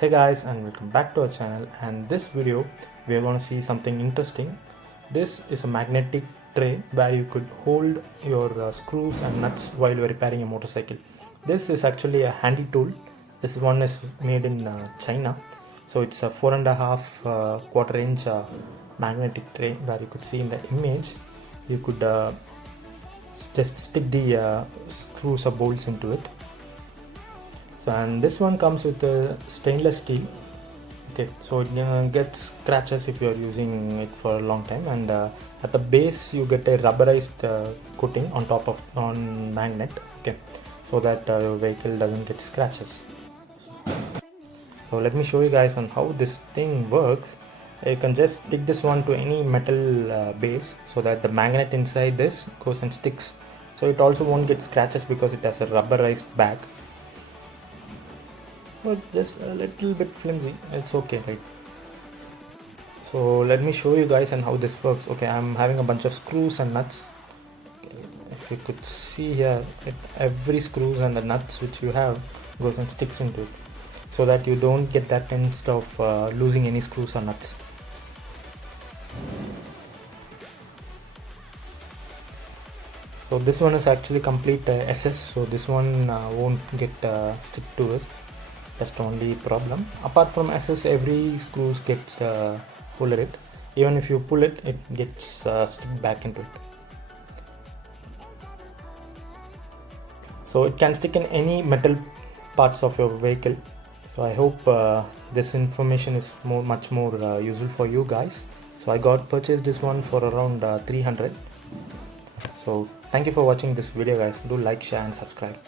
Hey guys, and welcome back to our channel. And this video we are going to see something interesting. This is a magnetic tray where you could hold your screws and nuts while you're repairing a motorcycle. This is actually a handy tool. This one is made in China, so it's a 4.5 quarter inch magnetic tray where you could see in the image. You could just stick the screws or bolts into it. So, and this one comes with a stainless steel. Okay, so it gets scratches if you are using it for a long time, and at the base you get a rubberized coating on top of on magnet. Okay, so that your vehicle doesn't get scratches. So let me show you guys on how this thing works. You can just stick this one to any metal base so that the magnet inside this goes and sticks. So it also won't get scratches because it has a rubberized back. But just a little bit flimsy, it's okay, right? So let me show you guys and how this works. Okay, I'm having a bunch of screws and nuts. If you could see here, every screws and the nuts which you have goes and sticks into it, so that you don't get that chance of losing any screws or nuts. So this one is actually complete SS, so this one won't get stick to us. That's the only problem. Apart from SS, every screws gets pull it. Even if you pull it, it gets stick back into it. So it can stick in any metal parts of your vehicle. So I hope this information is much more useful for you guys. So I purchased this one for around 300. So thank you for watching this video guys. Do like, share and subscribe.